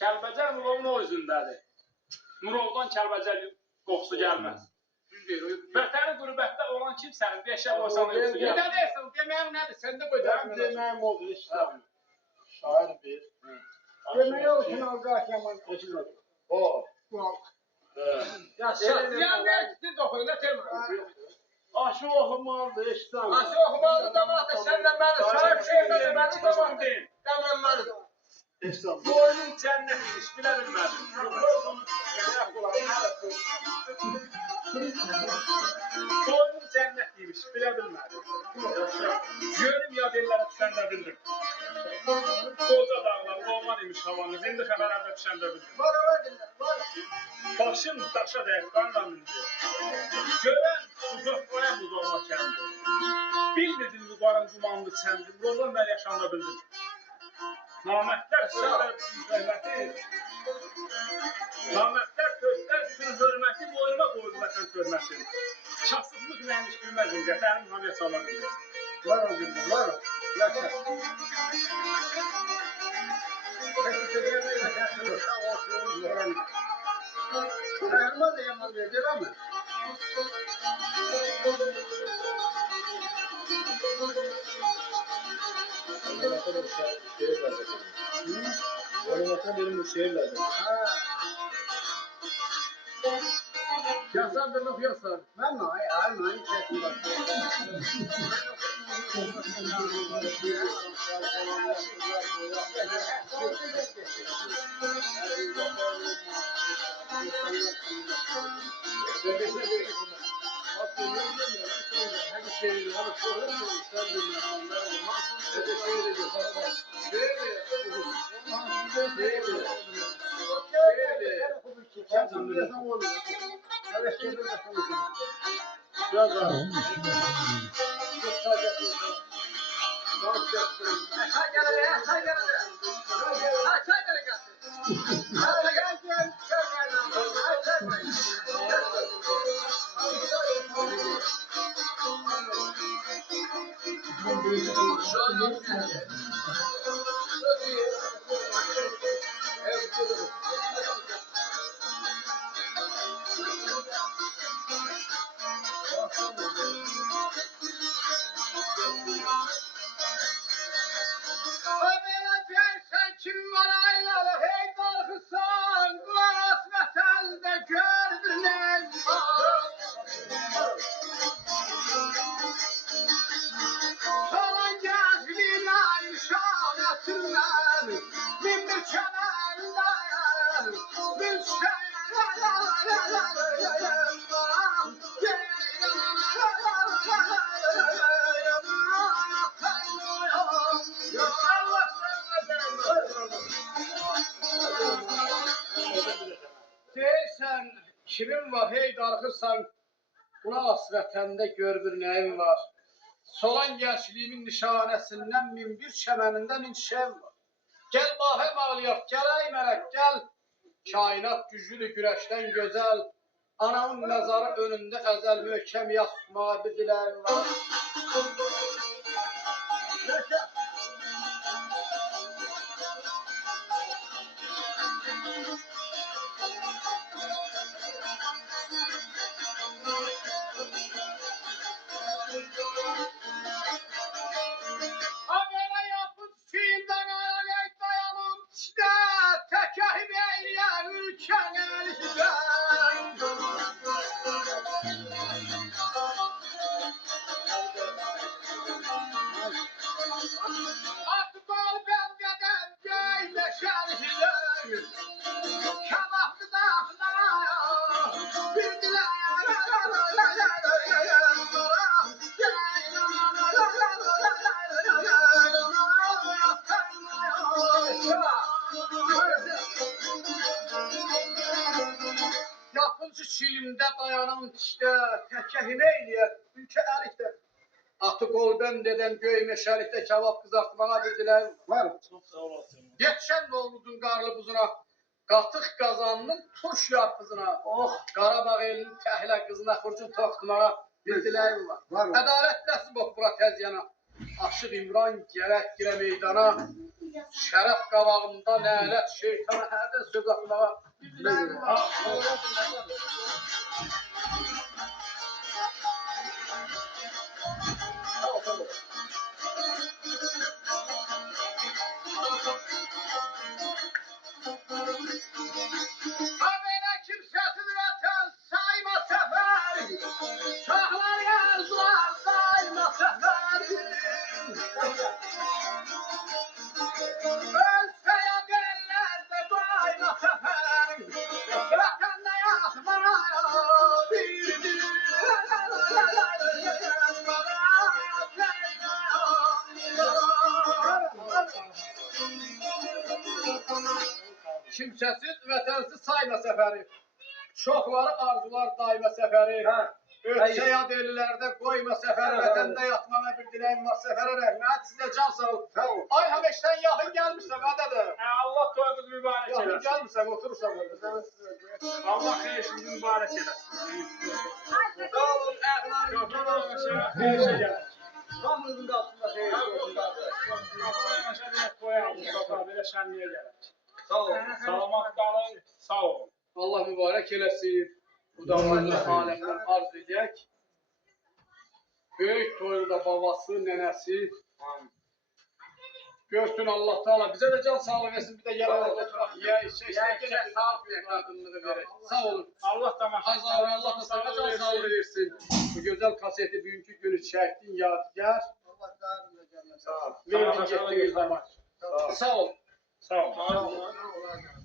Kəlbəcər Murovun o üzündədir. Murovdan Kəlbəcər qoxusu gəlməz. Vətəni qürbətdə olan kimsənin beşə qoysan qoxusu gəlməz. Ne dersin? Deməyim nədir? Sən də qoyacaqsın. Deməyim odur, istəmir. Şair bir. Deməyə o kınal qaçaman. O. Ya ne siz oxuyun, ne termin? Aşı oxumalıdır, istəmir. Aşı oxumalı damatı səndən məni şair şeyləri məni damatı. Dəmən məni. İstəmir. Boynun cənnətiymiş, bilə bilmədim. Boynun cənnətiymiş, bilə bilmədim. Görüm yad elləri düşəndə bildim. Qoca dağlar, Roman imiş havanız, indi xəbərlərdə düşəndə bildim. Var öyle dinler, var. Başım daşa dəyib, qanla mindi. Görən uzaqlayan uzaqma kəndi. Bilmirdim yuvarın dumanlı çəndim, yoldan bəri yaşanda bildim. Namərdlər sözlər üçün hörməti, namərdlər sözlər üçün hörməti, boynuma qoydu vətən hörməti. Kasıblıq nəymiş bilməzdim, qətərim hamıya saladım. Var o dinler, var o. Yaşa. Peki tekerle yaşasın, sağ olsun, yeğen. Dayanmaz da yaman verdir ama. Benim şehir lazım. Yasan da mı yasan? Ben mi? Hayır, hayır, çekin bak. Biraz daha. Deyirsən, kimin var, hey darıxırsan, buna asvətəndə gör bir nəyin var. Solan gençliğimin nişanəsindən min bir çəmənində min şəv var. Gəl bahəm ağlayaq, gəl ay mələk, gəl. Kainat güclüdür güləşdən gözəl. Anamın məzarı önündə əzəl möhkəm yasmağa bir dilərim var. Yapıncı çiğimdə dayanan işte, təkəhimə eləyər, ülkə əlikdə. Atı qolbən dedəm göy meşəlikdə kebab qızartmağa bir dilərim var. Çok sağ olasın. Yetişən doğrudun qarlı buzuna, qatıq qazanının turş yarpızına, Qarabağ elinin təhlə qızına xurcun toxtumağa bir dilərim var. Ədalət nəsib ol bura tez yana, Aşıq İmran gələk girə meydana, şərəf qabağında nələt şeytana hədə. Habere kimsesiz vatan sayma seferi, şahlar yazlar sayma seferi. Ölseye derlerde bayma seferi, vatanda yatmaya bir Kimsesiz, vətənsiz sayma səfəri. Çoxları arzular daima səfəri. Ölsə yad ellərdə qoyma səfəri. Vətəndə yatmama bir diləyim var səfərə rəhmət. Sizə can sağ ol. Ay həməşdən yaxın gəlmişsən, qadadır. Allah toyunuz mübarək Yaxın eləsin. gəlmirsən, oturursan orada. Allah xeyirsiz mübarək eləsin. Sağ olun, Köprüdən əxlaq aşağı xeyir şey gəlir. Hamınızın qarşısında xeyir olsun. Köprüdən aşağı bir koyalım. Mustafa belə şənliyə gəlir. Sağ olun. Salamat qalın, sağ olun. Allah mübarək eləsin. Bu da aləmdən arz edək. Böyük toyunda babası, nənəsi. Görsün Allah Teala bizə də can sağlığı versin. Bir də gələn oturaq, yeyək, içək, yenə sağlıq qadınlığı verək. Sağ olun. Allah tamaşasını Azar Allah da sana can sağlığı versin. Bu gözəl kaseti bugünkü günü çəkdin, yadigar. Allah qəhərinə gəlməsin. Verdin, getdin, izləmək. Sağ ol. Sağ olun.